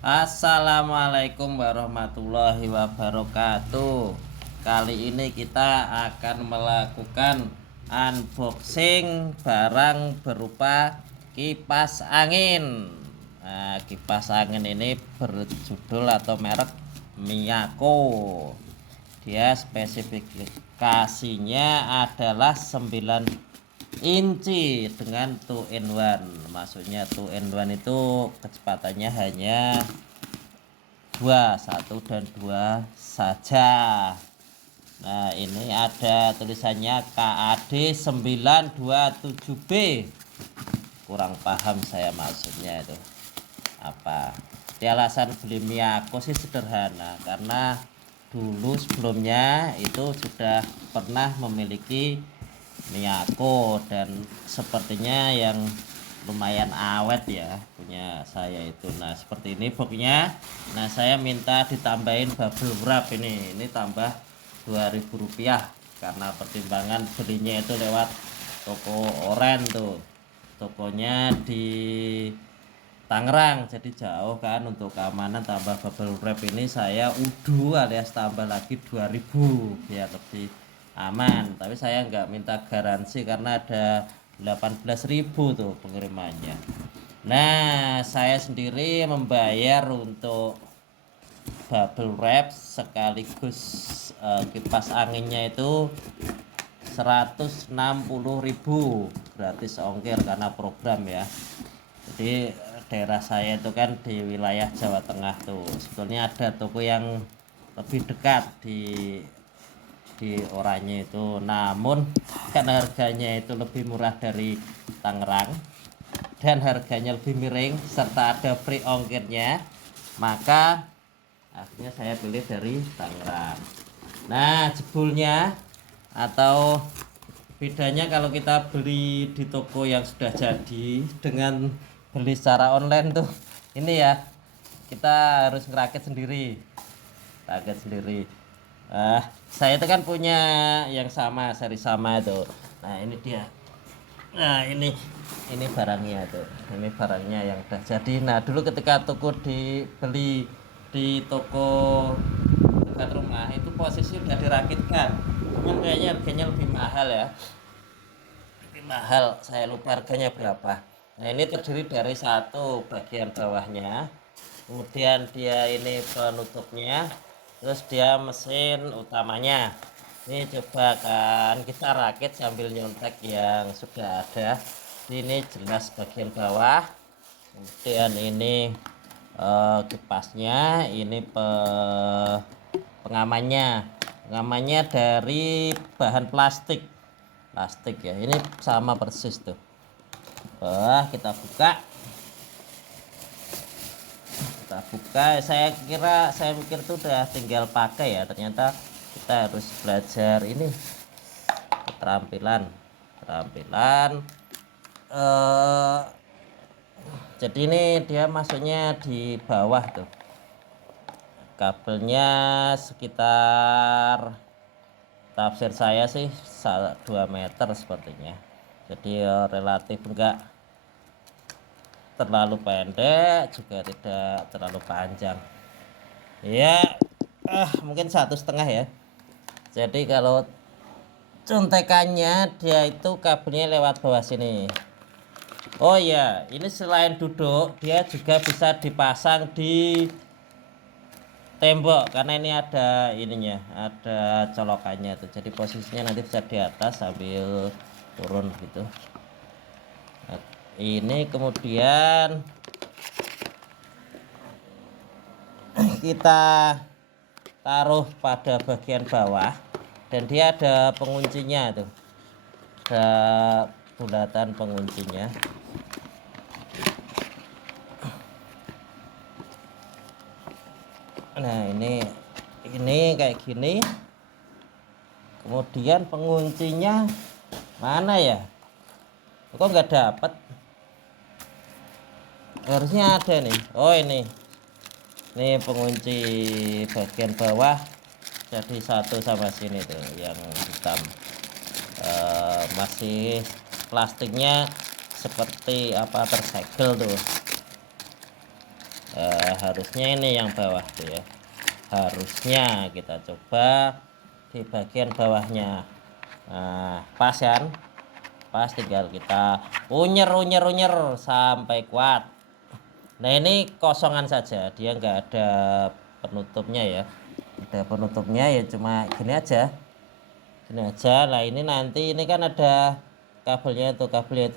Assalamualaikum warahmatullahi wabarakatuh. Kali ini kita akan melakukan unboxing barang berupa kipas angin. Nah, kipas angin ini berjudul atau merek Miyako. Dia spesifikasinya adalah 9 inci dengan 2 in 1. Maksudnya 2 in 1 itu kecepatannya hanya 1 dan 2 saja. Nah, ini ada tulisannya KAD 927B. Kurang paham saya maksudnya itu apa. Di alasan beli Miyako sih sederhana, karena dulu sebelumnya itu sudah pernah memiliki Miyako dan sepertinya yang lumayan awet ya punya saya itu. Nah, seperti ini boxnya. Nah, saya minta ditambahin bubble wrap ini tambah Rp2.000 karena pertimbangan belinya itu lewat toko oren tuh. Tokonya di Tangerang, jadi jauh kan. Untuk keamanan tambah bubble wrap ini saya udu alias tambah lagi 2000 biar lebih aman. Tapi saya nggak minta garansi karena ada 18.000 tuh pengirimannya. Nah, saya sendiri membayar untuk bubble wrap sekaligus kipas anginnya itu 160.000 gratis ongkir karena program ya. Jadi daerah saya itu kan di wilayah Jawa Tengah tuh. Sebetulnya ada toko yang lebih dekat di Oranye itu, namun karena harganya itu lebih murah dari Tangerang dan harganya lebih miring serta ada free ongkirnya, maka akhirnya saya pilih dari Tangerang. Nah, jebulnya atau bedanya kalau kita beli di toko yang sudah jadi dengan beli secara online tuh, ini ya, kita harus ngerakit sendiri. Saya itu kan punya yang sama, seri sama itu. Nah, ini dia. Nah, ini barangnya tuh. Ini barangnya yang udah jadi. Nah, dulu ketika toko dibeli di toko dekat rumah itu posisi udah dirakitkan. Cuman kayaknya harganya lebih mahal ya. Lebih mahal. Saya lupa harganya berapa. Nah, ini terdiri dari satu bagian bawahnya, kemudian dia ini penutupnya, terus dia mesin utamanya. Ini coba kan kita rakit sambil nyontek yang sudah ada. Ini jelas bagian bawah, kemudian ini kipasnya, ini pengamannya dari bahan plastik ya. Ini sama persis tuh. Kita buka. Saya mikir tuh udah tinggal pakai ya, ternyata kita harus belajar ini keterampilan. Jadi ini dia masuknya di bawah tuh, kabelnya sekitar, tafsir saya sih 2 meter sepertinya, jadi relatif enggak terlalu pendek juga tidak terlalu panjang ya, mungkin 1,5 ya. Jadi kalau contekannya dia itu kabelnya lewat bawah sini. Oh iya, ini selain duduk dia juga bisa dipasang di tembok karena ini ada ininya, ada colokannya tuh. Jadi posisinya nanti bisa di atas sambil turun gitu. Nah, ini kemudian kita taruh pada bagian bawah dan dia ada penguncinya tuh, ada bulatan penguncinya. Nah, ini kayak gini. Kemudian penguncinya mana ya, kok nggak dapet, harusnya ada nih. Oh, ini pengunci bagian bawah, jadi satu sama sini tuh yang hitam. Masih plastiknya seperti apa, tersegel tuh. harusnya ini yang bawah tuh ya, harusnya kita coba di bagian bawahnya. Nah pas kan, pas, tinggal kita unyer sampai kuat. Nah ini kosongan saja, dia nggak ada penutupnya ya, ada penutupnya ya cuma gini aja, gini aja. Nah ini nanti ini kan ada kabelnya itu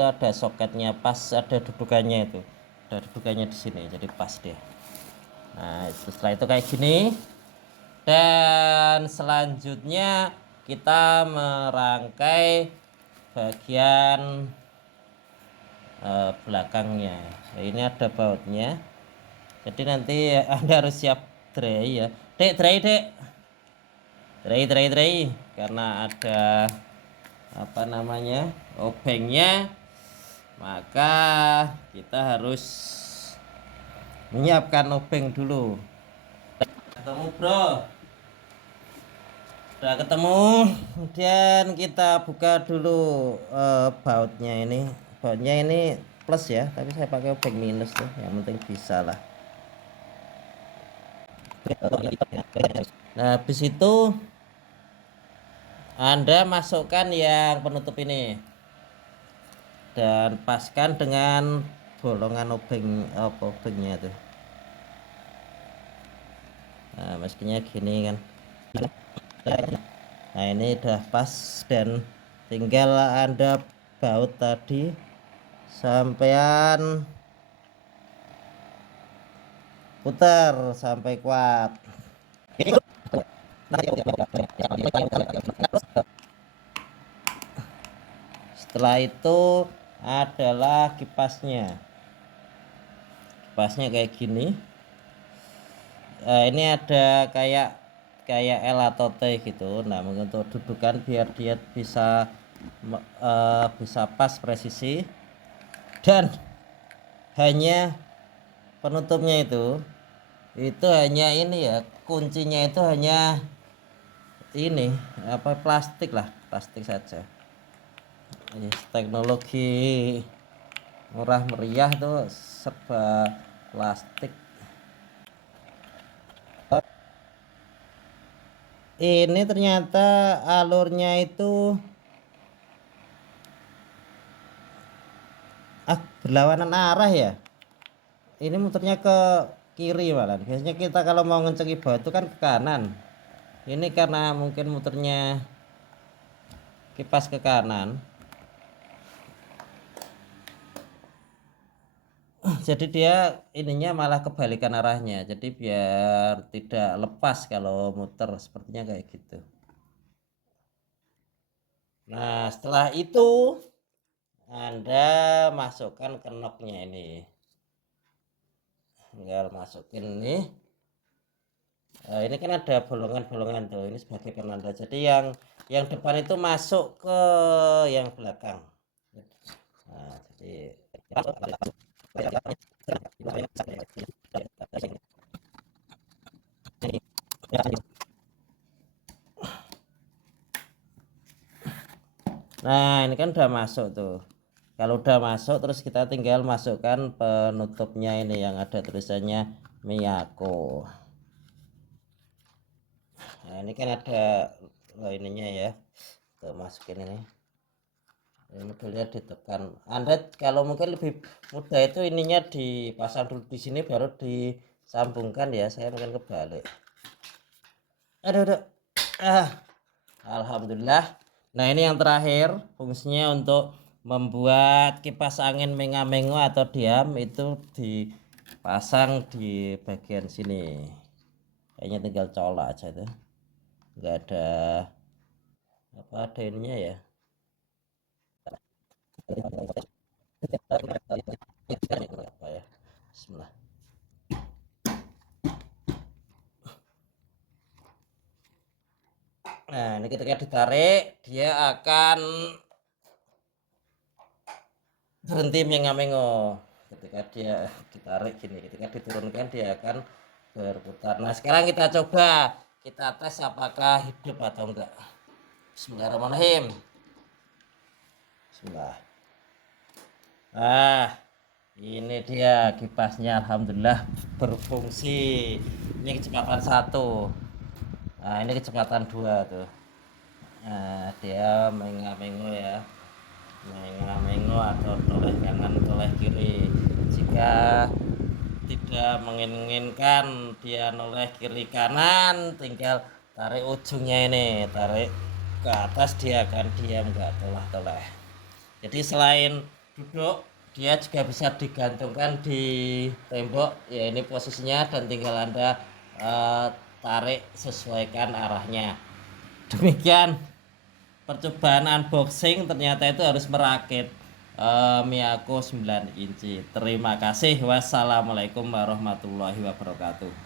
ada soketnya, pas ada dudukannya itu, ada dudukannya di sini, jadi pas dia. Nah itu setelah itu kayak gini, dan selanjutnya kita merangkai bagian belakangnya. Nah, ini ada bautnya, jadi nanti Anda harus siap tray ya, dek, tray karena ada apa namanya, obengnya, maka kita harus menyiapkan obeng dulu. Ketemu bro, udah ketemu. Kemudian kita buka dulu bautnya ini plus ya, tapi saya pakai obeng minus tuh, yang penting bisa lah. Nah habis itu Anda masukkan yang penutup ini dan paskan dengan bolongan obengnya tuh. Nah meskinya gini kan, nah ini udah pas, dan tinggal Anda baut tadi sampean putar sampai kuat. Setelah itu adalah kipasnya kayak gini. Ini ada kayak L atau T gitu. Nah untuk dudukan biar dia bisa pas presisi, dan hanya penutupnya itu hanya ini ya, kuncinya itu hanya ini apa, plastik saja. Teknologi murah meriah tuh serba plastik. Ini ternyata alurnya itu berlawanan arah ya. Ini muternya ke kiri malah. Biasanya kita kalau mau ngencengi batu kan ke kanan. Ini karena mungkin muternya kipas ke kanan, jadi dia ininya malah kebalikan arahnya. Jadi biar tidak lepas kalau muter, sepertinya kayak gitu. Nah setelah itu Anda masukkan ke knocknya ini, tinggal masukin nih. Ini kan ada bolongan-bolongan tuh, ini sebagai penanda. Jadi yang depan itu masuk ke yang belakang. Nah, jadi nah ini kan udah masuk tuh. Kalau udah masuk, terus kita tinggal masukkan penutupnya ini yang ada tulisannya Miyako. Nah ini kan ada ininya ya, tuh masukin ini modelnya ditekan. Anda kalau mungkin lebih mudah itu ininya dipasang dulu di sini baru disambungkan ya, saya mungkin kebalik. Aduh. Alhamdulillah. Nah ini yang terakhir, fungsinya untuk membuat kipas angin menga-mengo atau diam itu dipasang di bagian sini. Kayaknya tinggal colok aja tuh, nggak ada apa, ada ininya ya. Apa ya, Bismillah. Nah ini ketika ditarik dia akan berhenti menga-mengo. Ketika dia ditarik gini, ketika diturunkan dia akan berputar. Nah sekarang kita coba, kita tes apakah hidup atau enggak. Bismillahirrahmanirrahim. Bismillah. Nah Ini dia kipasnya, alhamdulillah berfungsi. Ini kecepatan 1. Nah, ini kecepatan 2 tuh. Nah, dia menga-mengo ya. Menga-mengo atau toleh kanan, toleh kiri. Jika tidak menginginkan dia noleh kiri kanan, tinggal tarik ujungnya ini, tarik ke atas, dia akan diam, nggak toleh-toleh. Jadi selain duduk, dia juga bisa digantungkan di tembok ya, ini posisinya, dan tinggal Anda tarik, sesuaikan arahnya. Demikian percobaan unboxing, ternyata itu harus merakit Miyako 9 inci. Terima kasih. Wassalamualaikum warahmatullahi wabarakatuh.